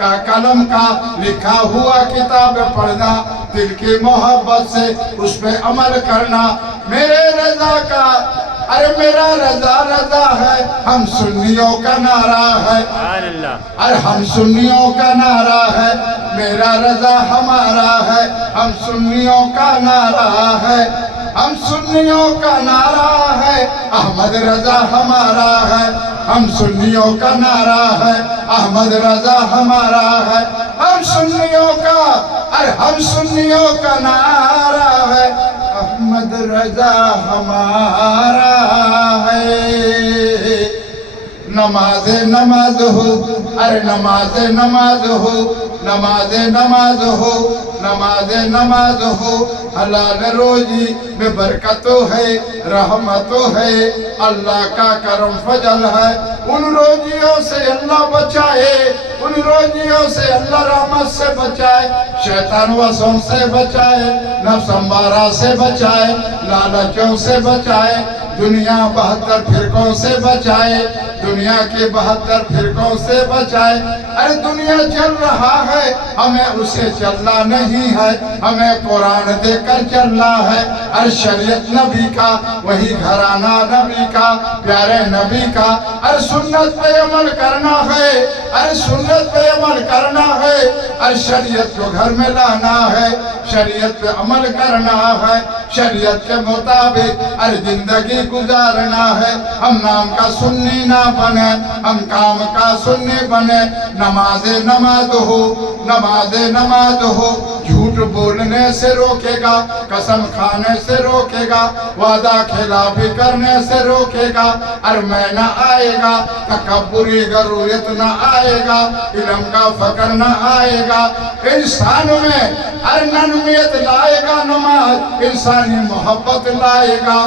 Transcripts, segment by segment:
का कलम का लिखा हुआ किताब पढ़ना, दिल की मोहब्बत से उस पे अमल करना। मेरे रजा का, अरे मेरा रजा रजा है, हम सुन्नियों का नारा है। अरे हम सुन्नियों का नारा है, मेरा रजा हमारा है, हम सुन्नियों का नारा है, हम सुन्नियों का नारा है, अहमद रजा हमारा है, हम सुन्नियों का नारा है, अहमद रजा हमारा है, हम सुन्नियों का, अरे हम सुन्नियों का नारा है, अहमद रजा हमारा है। नमाज़े नमाज हो, अरे नमाज़े नमाज हो, नमाज़े नमाज हो, नमाज़े नमाज हो। हलाल रोजी में बरकतो है, रहमतो है, अल्लाह का करम फजल है। उन रोजियों से अल्लाह बचाए, उन रोजियों से अल्लाह रहमत से बचाए, शैतान वसों से बचाए, नफ्स अम्मारा से बचाए, लालचों से बचाए, दुनिया 72 फिरकों से बचाए, दुनिया के 72 फिरकों से बचाए। अरे दुनिया चल रहा है, हमें उसे चलना नहीं है, हमें कुरान देकर चलना है। अरे शरीयत नबी का, वही घराना नबी का, प्यारे नबी का। अरे सुन्नत पे अमल करना है, अरे सुन्नत पे अमल करना है, अरे शरीयत को घर में लाना है, शरीयत पे अमल करना है, शरीयत के मुताबिक अरे जिंदगी गुजारना है। हम नाम का सुन्नी ना बने, हम काम का सुन्नी बने। नमाज़े नमाज हो, नमाज़े नमाज हो, झूठ बोलने से रोकेगा, कसम खाने से रोकेगा, वादा खिलाफी करने से रोकेगा। अरे मैं न आएगा, तकब्बुरी गरूरियत न आएगा, इल्म का फकर न आएगा। इंसान में अरे नन्मियत लाएगा नमाज, इंसानी मोहब्बत लाएगा।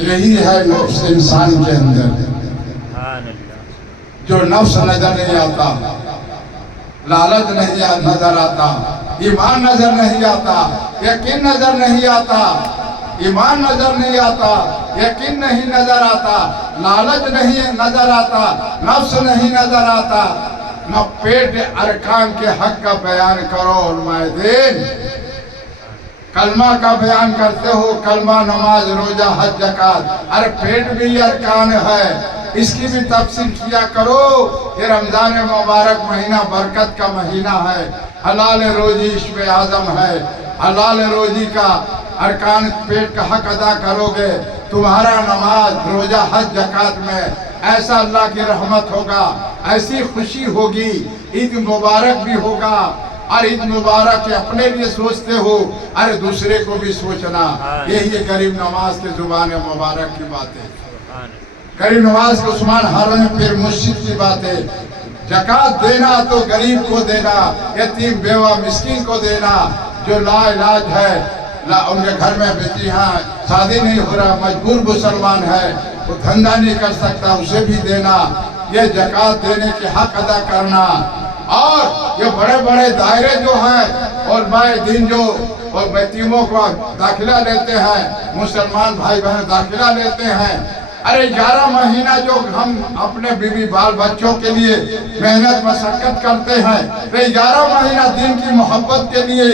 यही है नफ्स इंसान के अंदर, जो नफ्स नजर नहीं आता, लालच नहीं नजर आता, ईमान नजर नहीं आता, यकीन नजर नहीं आता, ईमान नजर नहीं आता, यकीन नहीं नजर आता, लालच नहीं नजर आता, नफ्स नहीं नजर आता। न पेट अरकान के हक का बयान करो उलमाए दीन, कलमा का बयान करते हो, कलमा नमाज रोजा हज ज़कात। अरे पेट भी अरकान है, इसकी भी तफसील किया करो। ये रमजान मुबारक महीना बरकत का महीना है, हलाल रोजी इसमें आजम है। हलाल रोजी का अरकान पेट का हक अदा करोगे, तुम्हारा नमाज रोजा हज ज़कात में ऐसा अल्लाह की रहमत होगा, ऐसी खुशी होगी, ईद मुबारक भी होगा। और ईद मुबारक के अपने लिए सोचते हो, अरे दूसरे को भी सोचना। यही गरीब नवाज के जुबान मुबारक की बात है। गरीब नवाज के उस्मान हारून फिर मुर्शिद की बात है। ज़कात देना तो गरीब को देना, यतीम बेवा मिस्कीन को देना, जो लाइलाज है, उनके घर में बेटी हाँ शादी नहीं हो रहा, मजबूर मुसलमान है, वो धंधा नहीं कर सकता, उसे भी देना। ये ज़कात देने के हक अदा करना। और ये बड़े बड़े दायरे जो हैं और भाई दिन जो और यतीमों को दाखिला लेते हैं, मुसलमान भाई बहन दाखिला लेते हैं। अरे 11 महीना जो हम अपने बीवी बाल बच्चों के लिए मेहनत मशक्कत करते हैं, तो 11 महीना दिन की मोहब्बत के लिए,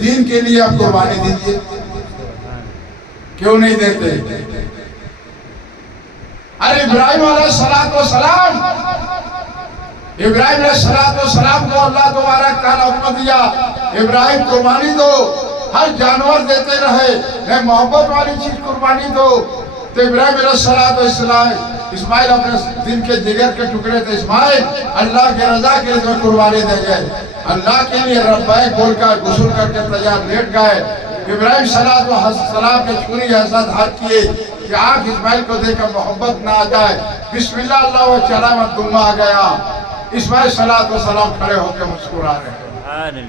दीन के लिए आप कुर्बानी दीजिए, क्यों नहीं देते? अरे इब्राहिम अलैहिस्सलाम, इब्राहिम अलैहिस्सलाम को अल्लाह तबारक तआला हुक्म दिया, इब्राहिम कुर्बानी दो, हर जानवर देते रहे, मैं मोहब्बत वाली चीज कुर्बानी दो। तो इब्राहिम अलैहिस्सलाम इस्माइल अपने दिल के जिगर के टुकड़े थे, इस्माइल अल्लाह के रजा के लिए कुर्बानी दे गए, अल्लाह के लिए रब्बाइक बोलकर गुस्ल करके तैयार लेट गए। इब्राहिम सलाम के छुरी ऐसा धार किए कि आंख इस्माइल को देखकर मोहब्बत ना आ जाए, बिस्मिल्लाह अल्लाह व चला मत दुम्मा आ गया। इस्माइल सलाम खड़े होकर मुस्कुरा रहे।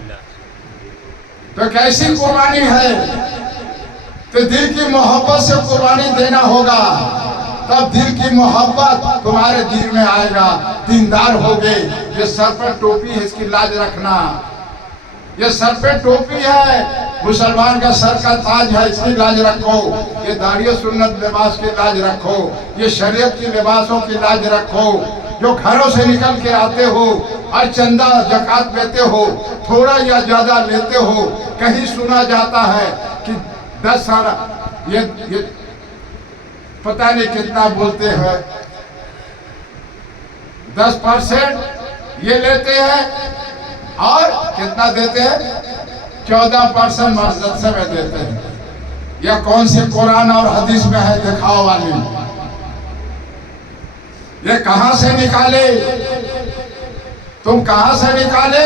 तो कैसी कुर्बानी है? तो दिल की मोहब्बत से कुर्बानी देना होगा, तब दिल की मोहब्बत तुम्हारे दिल में आएगा, दीनदार होगे। ये सर पर टोपी है, इसकी लाज रखना। ये सर पे टोपी है, मुसलमान का सर का ताज है, इसकी लाज रखो। ये दाढ़ी सुन्नत लिबास की लाज रखो, ये शरीयत की लिबासों की लाज रखो। जो घरों से निकल के आते हो और चंदा जकात लेते हो, थोड़ा या ज्यादा लेते हो, कहीं सुना जाता है कि 10 साल ये पता नहीं कितना बोलते हैं, 10% ये लेते हैं और कितना देते हैं, 14% मदरसे में देते हैं। यह कौन सी कुरान और हदीस में है दिखाओ वाली? ये कहां से निकाले? तुम कहां से निकाले?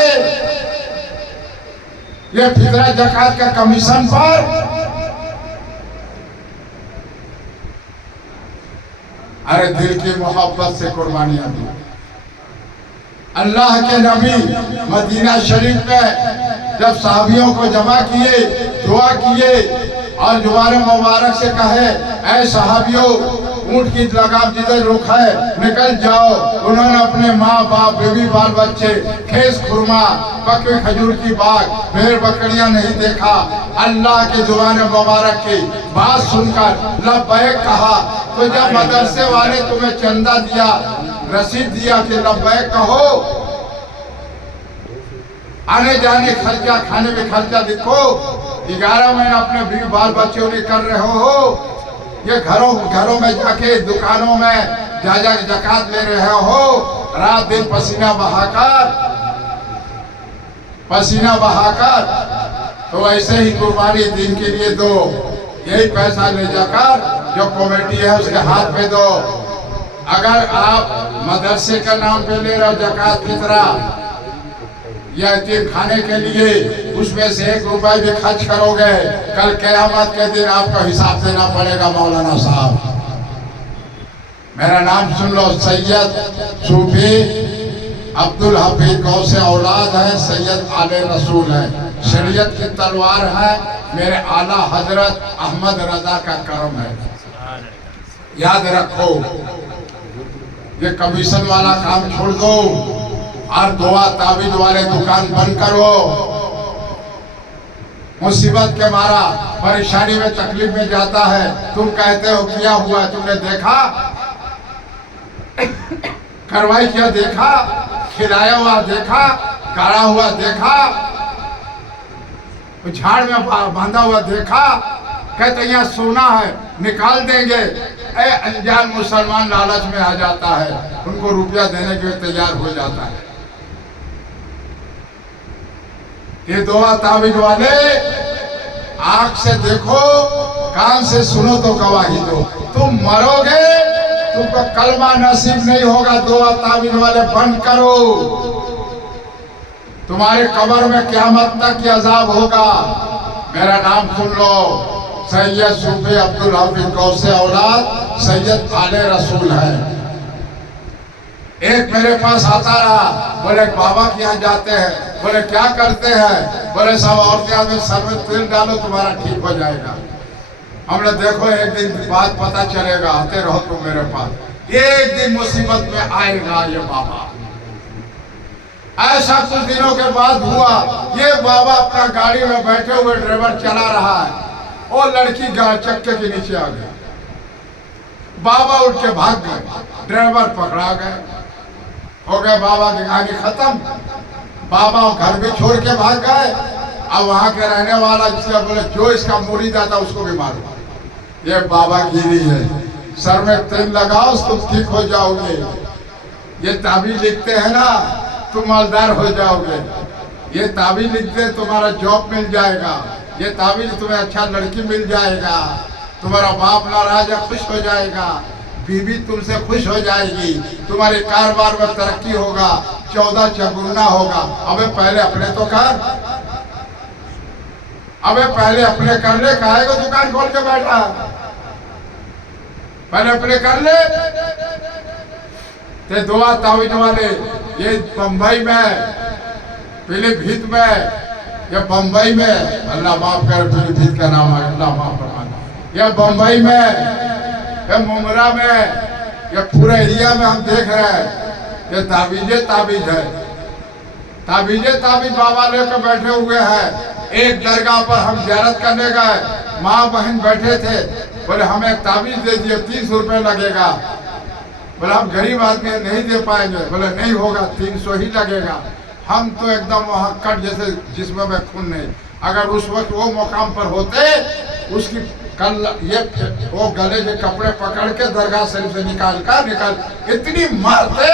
ये फितरा जकात का कमीशन पर? अरे दिल की मोहब्बत से कुर्बानियां दी। अल्लाह के नबी मदीना शरीफ में जब साहबियों को जमा किए, दुआ किए और जुबान मुबारक से कहे, ऐ साहबियों, ऊंट की लगाम जिधर रुख है निकल जाओ। उन्होंने अपने माँ बाप, बीवी, बाल बच्चे, खेस खुरमा, पके खजूर की बाग, भेड़ बकरियां नहीं देखा। अल्लाह के जुबान मुबारक की बात सुनकर लब्बैक कहा। तो जब मदरसे वाले तुम्हें चंदा दिया, रसीद दिया कि लब्बैक कहो, आने जाने खर्चा, खाने में खर्चा लिखो, 11 महीना अपने बीवी बाल बच्चों ने कर रहे हो, ये घरों में जाके दुकानों में जा जकात ले रहे हो, रात दिन पसीना बहाकर, तो ऐसे ही कुर्बानी दिन के लिए दो। यही पैसा ले जाकर जो कमेटी है उसके हाथ में दो। अगर आप मदरसे का नाम पे ले रहे हो जकात फितरा या यतीम खाने के लिए, उसमें से 1 रुपए भी खर्च करोगे, कल क़यामत के दिन आपको हिसाब देना पड़ेगा। मौलाना साहब, मेरा नाम सुन लो, सैयद सूफी अब्दुल हफीज गौसे औलाद है, सैयद आले रसूल है, शरीयत की तलवार है, मेरे आला हजरत अहमद रजा का करम है। याद रखो, ये कमीशन वाला काम छोड़ दो और दुआ ताबीज वाले दुकान बंद करो। मुसीबत के मारा परेशानी में तकलीफ में जाता है, तुम कहते हो किया हुआ, तुमने देखा, कार्रवाई किया देखा, खिलाया हुआ देखा, गाड़ा हुआ देखा, झाड़ में बांधा हुआ देखा, कहते यहाँ सोना है निकाल देंगे। अनजान मुसलमान लालच में आ जाता है, उनको रुपया देने के लिए तैयार हो जाता है। ये दुआ ताबीज वाले, आंख से देखो, कान से सुनो तो गवाही दो। तुम मरोगे, तुमको कलमा नसीब नहीं होगा। दुआ ताबीज वाले बंद करो, तुम्हारे कब्र में क़यामत तक की अजाब होगा। मेरा नाम सुन लो, सैयद सूफी अब्दुल हफीज गौसे औलाद, सैयद आले रसूल है। एक मेरे पास आता रहा, बोले बाबा के यहाँ जाते हैं, बोले क्या करते हैं, बोले सब औरतें में सर में तेल डालो तुम्हारा ठीक हो जाएगा। हमने देखो एक दिन बाद पता चलेगा, आते रहो तुम मेरे पास, एक दिन मुसीबत में आएगा ये बाबा। ऐसा कुछ दिनों के बाद हुआ, ये बाबा अपना गाड़ी में बैठे हुए ड्राइवर चला रहा है, और लड़की चक्के के नीचे आ गई। बाबा उठ के भाग गए, ड्राइवर पकड़ा गए, हो गए बाबा की कहानी खत्म। बाबा घर भी छोड़ के भाग गए। अब वहां के रहने वाला जिसका बोले जो इसका मुरीद आता उसको भी मारो, ये बाबा गिरी है, सर में तेल लगाओ तुम ठीक हो जाओगे। ये ताबीज लिखते हैं ना, तुम मालदार हो जाओगे। ये ताबीज लिखते तुम्हारा जॉब मिल जाएगा, ये ताबीज तुम्हें अच्छा लड़की मिल जाएगा, तुम्हारा बाप नाराज है खुश हो जाएगा, बीवी तुमसे खुश हो जाएगी, तुम्हारे कारोबार में तरक्की होगा, 14 चगुना होगा। अबे पहले अपने तो कर, अबे पहले अपने कर ले, काहे को दुकान खोल के बैठा, पहले अपने कर ले। ते दुआ ताबीज वाले ये बंबई में, पीलीभीत में, या बंबई में, अल्लाह माफ कर, पीलीभीत का नाम है, अल्लाह माफ फरमाना, या बंबई में, या मुमरा में, या पूरे एरिया में हम देख रहे हैं ये ताबीजे ताबीज है, ताबीजे ताबीज बाबा लेकर बैठे हुए हैं। एक दरगाह पर हम ज़ियारत करने गए, माँ बहन बैठे थे, बोले हमें एक ताबीज दे दिए, 30 रुपए लगेगा। बोला हम गरीब आदमी हैं, नहीं दे पाएंगे। बोले नहीं होगा, 300 ही लगेगा। हम तो एकदम वहां कट जैसे जिसमें में खून नहीं। अगर उस वक्त वो मुकाम पर होते, उसकी कल ये वो गले के कपड़े पकड़ के दरगाह शरीफ से निकाल इतनी मारते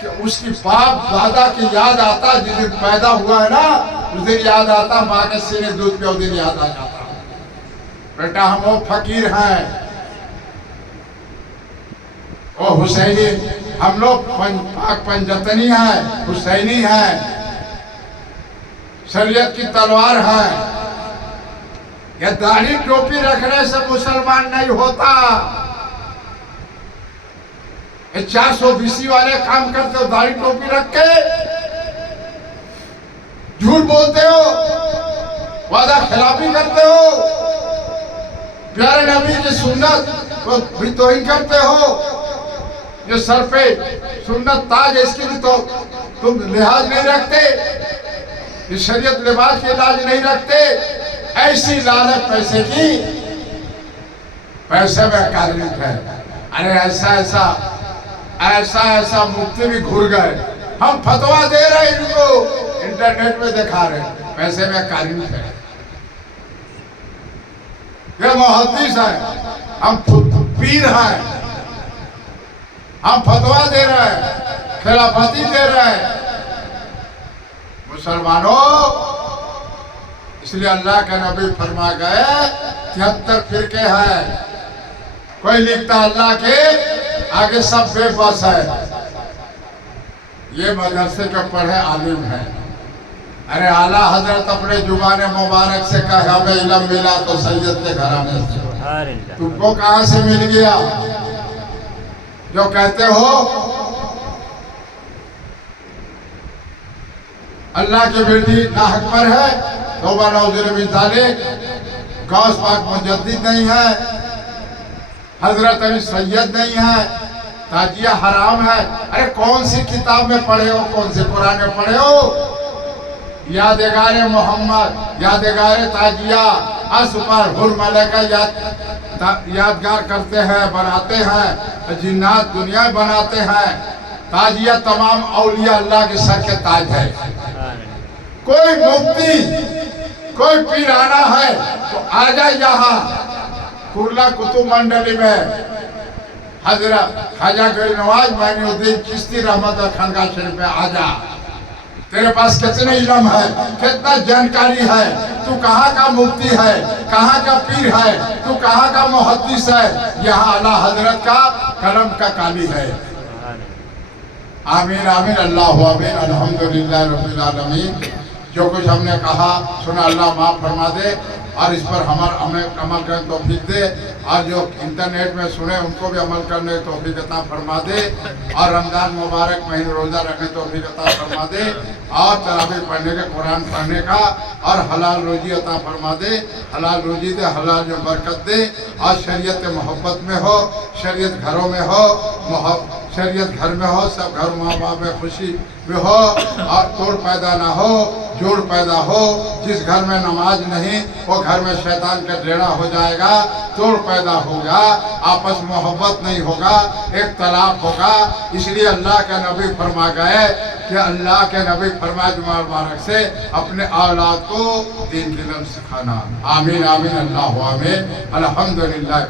कि उसकी बाप दादा की याद आता। जिस दिन पैदा हुआ है ना, उस दिन याद आता, माँ के सीने दूध पे उस दिन याद आ जाता। बेटा हम वो फकीर हैं, वो हुसैनी, हम लोग पाक पंजतनी हैं, हुसैनी हैं, शरीयत की तलवार है। यह दाढ़ी टोपी रखने से मुसलमान नहीं होता। 420 वाले काम करते हो, दाढ़ी टोपी रख के झूठ बोलते हो, वादा खिलाफी करते हो, प्यारे नबी की सुन्नत को भी तोहिन करते हो। जो सर पे सुन्नत ताज है, इसकी भी तो तुम लिहाज नहीं रखते, इस शरीयत लिबास की लाज नहीं रखते। ऐसी लालच पैसे की, पैसे में कारित है। अरे ऐसा मुफ्ती भी घुर गए। हम फतवा दे रहे हैं, इनको इंटरनेट में दिखा रहे, पैसे में कारित है। ये मुहद्दिस है, हम पीर हैं, हम फतवा दे रहे हैं, खिलाफती दे रहे हैं। मुसलमानों, इसलिए अल्लाह के नबी फरमा गए 73 फिरके हैं। कोई लिखता अल्लाह के आगे सब बेबस है। ये मदरसे के पढ़े आलिम है। अरे आला हजरत अपने जुबान मुबारक से कहा हमें इल्म मिला तो सैयद के घराने से। तुमको कहां से मिल गया? जो कहते हो अल्लाह के बेटी नाहक पर है, तौबा नौज़ुल मिन ज़ालिक, गौस पाक मुजद्दिद नहीं है, हजरत अली सैयद नहीं है, ताजिया हराम है। अरे कौन सी किताब में पढ़े हो, कौन से कुरान में पढ़े हो? यादगार मोहम्मद, यादगार ताजिया, असफर हुरमले का यादगार करते हैं, बनाते हैं, जिन्नात दुनिया बनाते हैं। ताजिया तमाम औलिया अल्लाह के सर के ताज है। कोई मुफ्ती, कोई पीर आना है तो आ जाए यहाँ कुर्ला कुतुब मंडली में। हजरत ख्वाजा गरीब नवाज मोइनुद्दीन चिश्ती रहमत खानका शरीफ में आ जा। तेरे पास कितने इल्म है, कितना जानकारी है, तू कहाँ का मुफ्ती है, कहाँ का पीर है, तू कहाँ का मुहद्दिस है। यहाँ आला हजरत का कलम का काली है। आमीन आमीन अल्लाह आमीन अल्हम्दुलिल्लाह रब्बिल आलमीन। जो कुछ हमने कहा सुना अल्लाह माफ़ फरमा दे और इस पर हमें अमल करने की तौफीक दे, और जो इंटरनेट में सुने उनको भी अमल करने की तौफीक अता फरमा दे, और रमज़ान मुबारक महीने रोज़ा रखने की तौफीक अता फरमा दे, और तरावी पढ़ने का, कुरान पढ़ने का, और हलाल रोजी अता फरमा दे। हलाल रोजी दे, हलाल में बरकत दे, और शरीयत मोहब्बत में हो, शरीयत घरों में हो, शरीयत घर में हो, सब घर माँ बाप में खुशी में हो, और तोड़ पैदा ना हो, जोड़ पैदा हो। जिस घर में नमाज नहीं वो घर में शैतान का डेरा हो जाएगा, तोड़ पैदा होगा, आपस में मोहब्बत नहीं होगा, एक तलाक होगा। इसलिए अल्लाह के नबी फरमा गए कि अल्लाह के नबी फरमाए जुमा मुबारक से अपने औलाद को दीन की इल्म सिखाना। आमीन आमीन अल्लाह आमीन अल्हम्दुलिल्लाह।